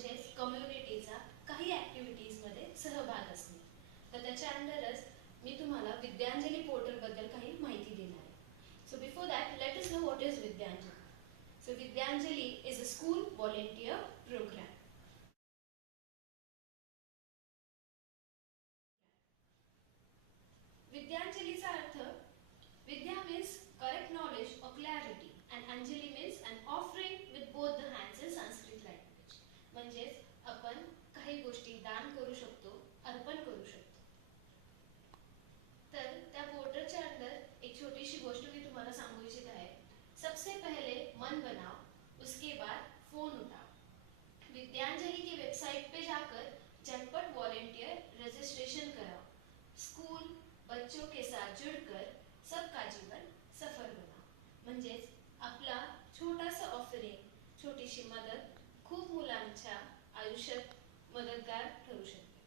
म्हणजेच कम्युनिटीचा काही ॲक्टिव्हिटीजमध्ये सहभाग असणे. तर त्याच्या अंडरच मी तुम्हाला विद्यांजली पोर्टलबद्दल काही माहिती देणार आहे. So before that let us know what is Vidyanjali. So Vidyanjali is a school volunteer program. विद्यांजलीचा अर्थ Vidya means correct knowledge or clarity and Anjali means an offering with both the hands in Sanskrit language. म्हणजेच आपण काही गोष्टी दान करू शकतो, अर्पण करू शकतो. तर त्या पोर्टलच्या अंदर एक छोटीशी गोष्ट मी तुम्हाला सांगू इच्छित आहे. सबसे पहले मन बनाओ, उसके बाद फोन उठाओ. विद्यांजलि की वेबसाइट पे जाकर झटपट वॉलेंटियर रजिस्ट्रेशन कराओ. स्कूल बच्चों के साथ जुड़कर सबका जीवन सफल बना. म्हणजेच आपला छोटासा ऑफरिंग, छोटीशी मदत खूप मुलांच्या आयुष्यात मदतगार ठरू शकते.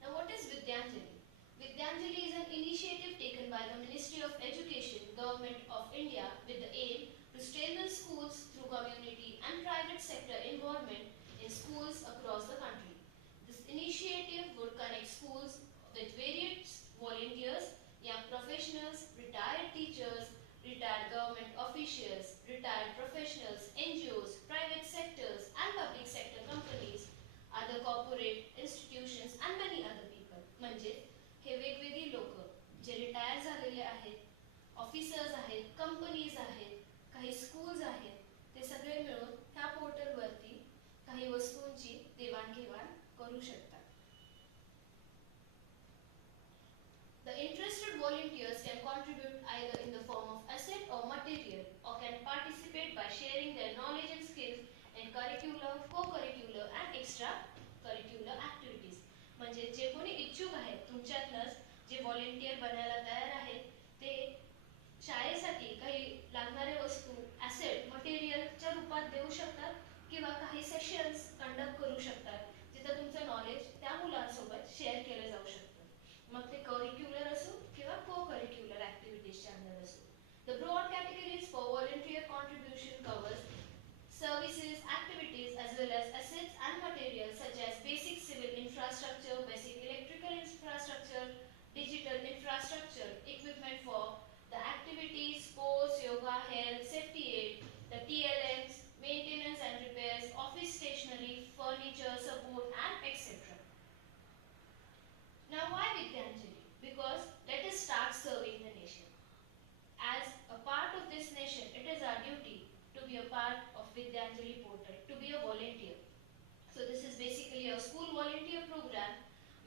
Now what is Vidyanjali? Vidyanjali is an initiative taken by the Ministry of Education, Government of India with the aim to strengthen schools through community and private sector involvement in schools across the country. This initiative would connect schools with various volunteers, young professionals, retired teachers, retired government officials, retired professionals, NGOs, private sectors and public sector companies, other corporate institutions and many other people. म्हणजे हे वेगवेगळी लोक जे retire झालेले आहेत, officers आहेत, companies आहेत, काही स्कूल्स आहेत, ते सगळे मिळून ह्या पोर्टलवरती काही वस्तूंची देवाणघेवाण करू शकतात. The interested volunteers can contribute either in the form of asset or material or can participate by sharing their knowledge and skills in curricular, co-curricular and extra-curricular activities. म्हणजे जे कोणी इच्छुक आहेत तुमच्यातनच जे व्हॉलेंटियर बनायला तयार आहेत ते शाळेसाठी काही लागणारे वस्तू ॲसेट मटेरियलच्या रूपात देऊ शकतात किंवा काही सेशन्स कंडक्ट करू शकतात जिथं तुमचं नॉलेज त्या मुलांसोबत शेअर केलं जाऊ शकतं. मग ते करिक्युलर असो किंवा को करिक्युलर ॲक्टिव्हिटीजच्या अंदर असो. The broad categories for volunteer contribution covers services, activities as well as assets and materials such as basic civil infrastructure, basic electrical infrastructure, digital infrastructure, equipment for the activities, sports, yoga, health, safety aid, the TLMs, maintenance and repairs, office stationery, furniture, support and etc. Now why Vidyanjali? Because let us start serving the nation. As a part of this nation, it is our duty to be a part of Vidyanjali portal, to be a volunteer. So this is basically a school volunteer program.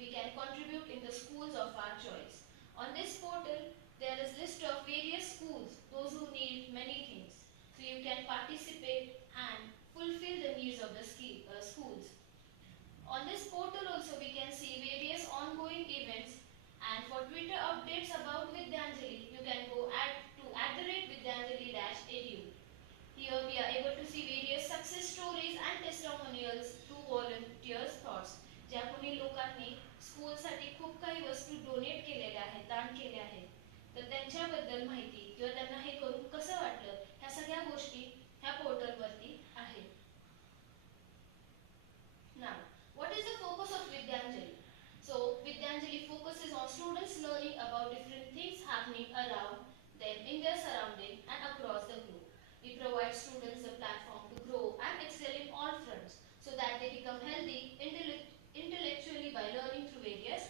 We can contribute in the schools of our choice. On this portal, there is list of various schools, those who need many things. So you can participate and fulfill the needs of the schools. On this portal also we can see various ongoing events, and for Twitter updates about Vidyanjali you can go to @Vidyanjali-edu. Here we are able to see various success stories and testimonials through volunteers thoughts. ज्या कोणी लोकांनी स्कूलसाठी खूप काही वस्तू donate केलेल्या आहेत, दान केले आहेत, तर त्यांच्याबद्दल माहिती किंवा त्यांना हे करून कसं वाटलं ह्या सगळ्या गोष्टी ह्या पोर्टलवरती आहेत. Now, what is the focus of Vidyanjali? So, Vidyanjali focuses on students learning about different things happening around them in their surrounding and across the globe. We provide students a platform to grow and excel in all fronts so that they become healthy intellectually by learning through various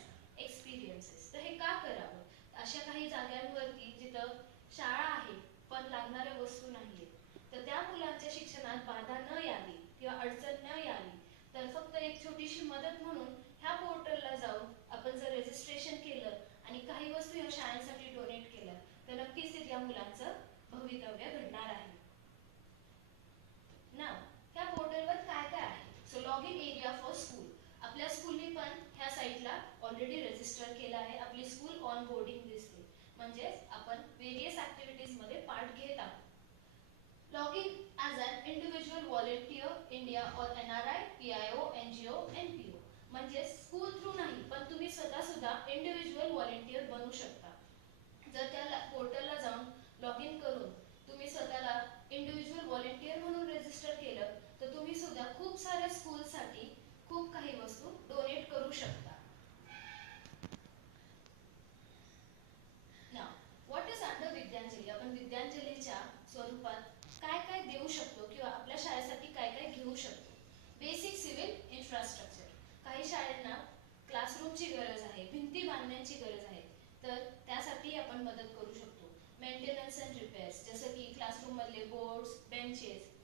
experiences. तर हे का करावं? अशा काही जागांवरती जिथं शाळा आहे पण लागणाऱ्या वस्तू नाहीये, तर त्या मुलांच्या शिक्षणात बाधा न यावी किंवा अडचण न यावी तर फक्त एक छोटीशी मदत म्हणून ह्या पोर्टलला जाऊन आपण जर रजिस्ट्रेशन केलं आणि काही वस्तू या शाळेसाठी डोनेट केल्या तर नक्कीच ते त्या मुलांचं भवितव्य घडणार आहे. नाव ह्या पोर्टलवर काय काय आहे? So log in area for school. आपल्या स्कूलने पण ह्या साईटला ऑलरेडी रजिस्टर केलं आहे. आपली स्कूल ऑन बोर्डिंग दिसते, म्हणजेच आपण वेरियस ॲक्टिव्हिटीज मध्ये पार्ट घेत आहोत. Log in as an individual volunteer, India or NRI, PIO, NGO, NPO. म्हणजे स्कूल थ्रू नाही पण तुम्ही स्वतः सुद्धा इंडिव्हिज्युअल व्हॉलेंटियर बनू शकता. जर त्या पोर्टलला जाऊन लॉग इन करून तुम्ही स्वतःला इंडिव्हिज्युअल व्हॉलेंटियर म्हणून रजिस्टर केलं तर तुम्ही सुद्धा खूप साऱ्या स्कूलसाठी खूप काही वस्तू डोनेट करू शकता. नाव व्हॉट इज अंडर विद्यांजली. आपण विद्यांजलीच्या स्वरूपात काय काय देऊ शकतो किंवा आपल्या शाळेसाठी काय काय घेऊ शकतो. Basic civil infrastructure. काही शाळांना क्लासरूमची गरज आहे, भिंती बांधण्याची गरज आहे, तर त्यासाठी आपण मदत करू शकतो. मेंटेनन्स अँड रिपेअर्स, जसं की क्लासरूम मधले बोर्ड्स, बेंचेस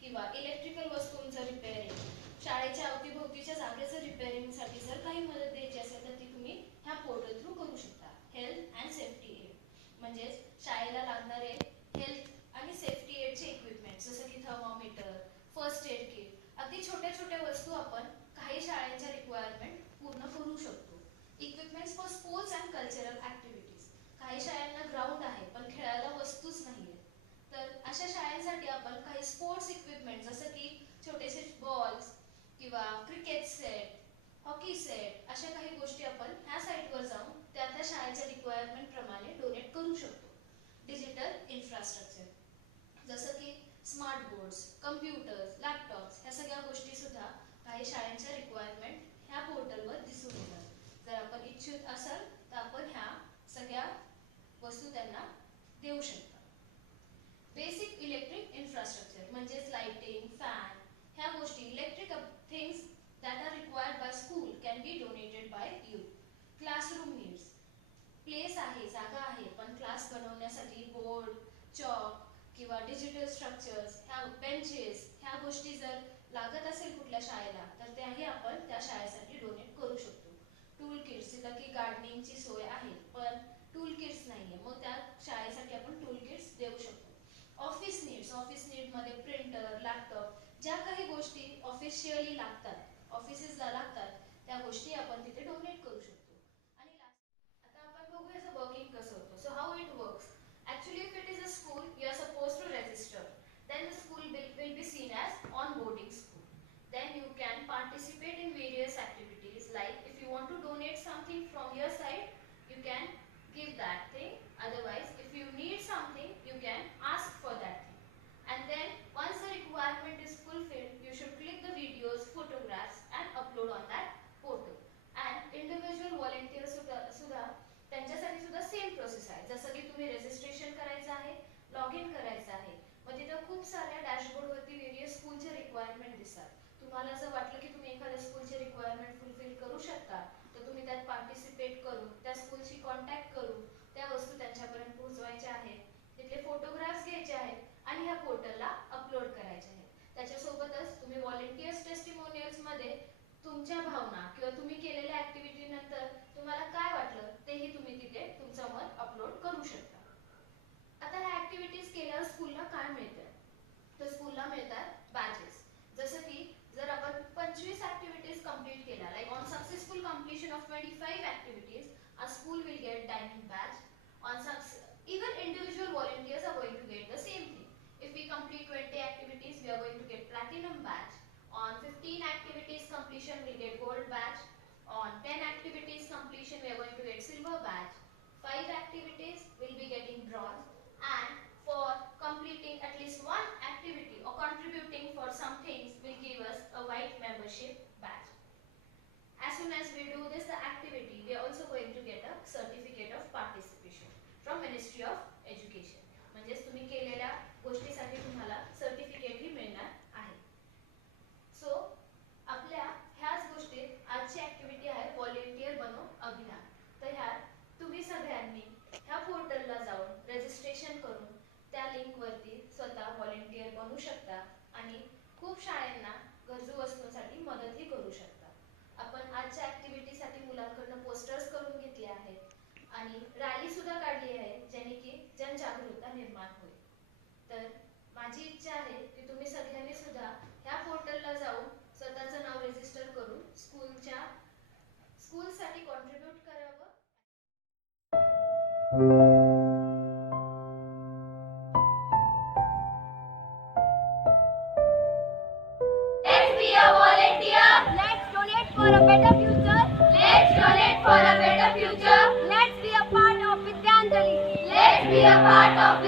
किंवा इलेक्ट्रिकल वस्तूंचं रिपेअरिंग, शाळेच्या अवतीभोवतीच्या जागेचं रिपेअरिंगसाठी जर काही मदत द्यायची असेल तर ती तुम्ही ह्या पोर्टल थ्रू करू शकता. हेल्थ अँड सेफ्टी एड, म्हणजेच शाळेला लागणारे हेल्थ आणि सेफ्टी एडचे इक्विपमेंट, जसं की थर्मोमीटर, फर्स्ट एड किट, अगदी छोट्या छोट्या वस्तू आपण काही शाळांच्या रिक्वायरमेंट पूर्ण करू शकतो. Equipments for sports and cultural activities. काही शाळांना ग्राउंड आहे पण खेळायला वस्तूच नाहीये, तर अशा शाळांसाठी आपण काही स्पोर्ट्स इक्विपमेंट जसं की छोटेसे बॉल्स किंवा क्रिकेट सेट, हॉकी सेट, अशा काही गोष्टी आपण ह्या साईटवर जाऊन त्या त्या शाळेच्या रिक्वायरमेंट प्रमाणे डोनेट करू शकतो. डिजिटल इन्फ्रास्ट्रक्चर, जसं की स्मार्ट बोर्ड्स, कम्प्युटर्स, लॅपटॉप्स, ह्या सगळ्या गोष्टी सुद्धा काही शाळांच्या रिक्वायरमेंट ह्या पोर्टलवर दिसून येतात. जर आपण इच्छुक असाल तर आपण ह्या सगळ्या वस्तू त्यांना देऊ शकता. बेसिक इलेक्ट्रिक इन्फ्रास्ट्रक्चर, म्हणजेच लाइटिंग, फॅन, ह्या गोष्टी, electric things that are required by school can be donated by you. Classroom needs, place आहे, जागा आहे, पण क्लास बनवण्यासाठी बोर्ड, चॉक किंवा डिजिटल स्ट्रक्चर्स, ह्या बेंचेस, ह्या गोष्टी जर लागत असेल कुठल्या शाळेला तर त्याही आपण त्या शाळेसाठी डोनेट करू शकतो. टूल किट्स, जिथं की गार्डनिंगची सोय आहे पण टूल किट्स नाहीये, मग त्या शाळेसाठी आपण टूल किट्स देऊ शकतो. ऑफिस नीड्स, ऑफिस नीडमध्ये प्रिंटर, लॅपटॉप, ज्या काही गोष्टी ऑफिशियली लागतात, ऑफिसेसला लागतात, त्या गोष्टी आपण तिथे डोनेट करू शकतो. आणि आता आपण बघू याचं वर्किंग कसं होतं. So how it works. Actually if it is a school you are suppose to register, then the school will be seen as onboarding school. Then you can participate in various activities, like if you want to donate something from your side you can give that thing, otherwise if you need something you can ask for that thing. And then once the requirement is fulfilled you should click the videos, photographs and upload on that portal. And individual volunteers सुद्धा त्यांच्यासाठी सुद्धा same process आहे. जसं की तुम्ही registration करायचं आहे, log in करायचं आहे, मग तिथं खूप साऱ्या डॅशबोर्डवरती वेरियस स्कूलचे रिक्वायरमेंट दिसतात. तुम्हाला जर वाटलं की तुम्ही एखाद्या स्कूलचे रिक्वायरमेंट फुलफिल करू शकता तर तुम्ही त्यात पार्टिसिपेट करून त्या स्कूलशी कॉन्टॅक्ट करून त्या वस्तू त्यांच्यापर्यंत पोहोचवायच्या आहेत, तिथले फोटोग्राफ्स घ्यायचे आहेत आणि ह्या पोर्टलला अपलोड करायचे आहेत. त्याच्यासोबतच तुम्ही व्हॉलेंटियर्स टेस्टिमोनियल्समध्ये तुमच्या भावना किंवा तुम्ही केलेल्या ऍक्टिव्हिटी नंतर तुम्हाला काय वाटलं तेही तुम्ही तिथे तुमचं मत अपलोड करू शकता. आता ह्या ऍक्टिव्हिटीज केल्यावर स्कूलला काय मिळतं, तर स्कूलला मिळतात बॅचेस. जसं की जर आपण 25 ऍक्टिव्हिटीज कंप्लीट केल्या, like on successful completion of 25 activities a school will get diamond badge. On even individual volunteers are going to get the same thing. If we complete 20 activities we are going to get platinum badge. On 15 activities completion we get gold badge. On 10 activities completion we are going to get silver badge. 5 activities will be getting bronze, and for completing at least one activity or contributing for some things will give us a white membership badge. As soon as we do this activity we are also going to get a certificate of participation from Ministry of Education. म्हणजेच तुम्ही केलेल्या गोष्टीसाठी तुम्हाला certificate ही मिळणार आहे. So आपल्या ह्याच गोष्टीत आजची ऍक्टिव्हिटी आहे व्हॉलेंटियर बनो अभियान. तर ह्यात तुम्ही सगळ्यांनी ह्या पोर्टलला जाऊन रजिस्ट्रेशन करून त्या लिंकवरती स्वतः व्हॉलेंटियर बनू शकता आणि खूप शाळांना गरजू वस्तूंसाठी मदतही करू शकता. आपण आजच्या ऍक्टिव्हिटीसाठी मुलांकडून पोस्टर्स करून घेतले आहेत आणि रॅली सुद्धा काढली आहे ज्याने की जनजागरूकता निर्माण होईल. तर माझी इच्छा आहे की तुम्ही सगळ्यांनी सुद्धा ह्या पोर्टलला जाऊन स्वतःचं नाव रजिस्टर करून स्कूलसाठी कॉन्ट्रीब्यूट करावं. Let's be a volunteer. Let's donate for a better future. Let's donate for a better future. Let's be a part of Vidyanjali. Let's be a part of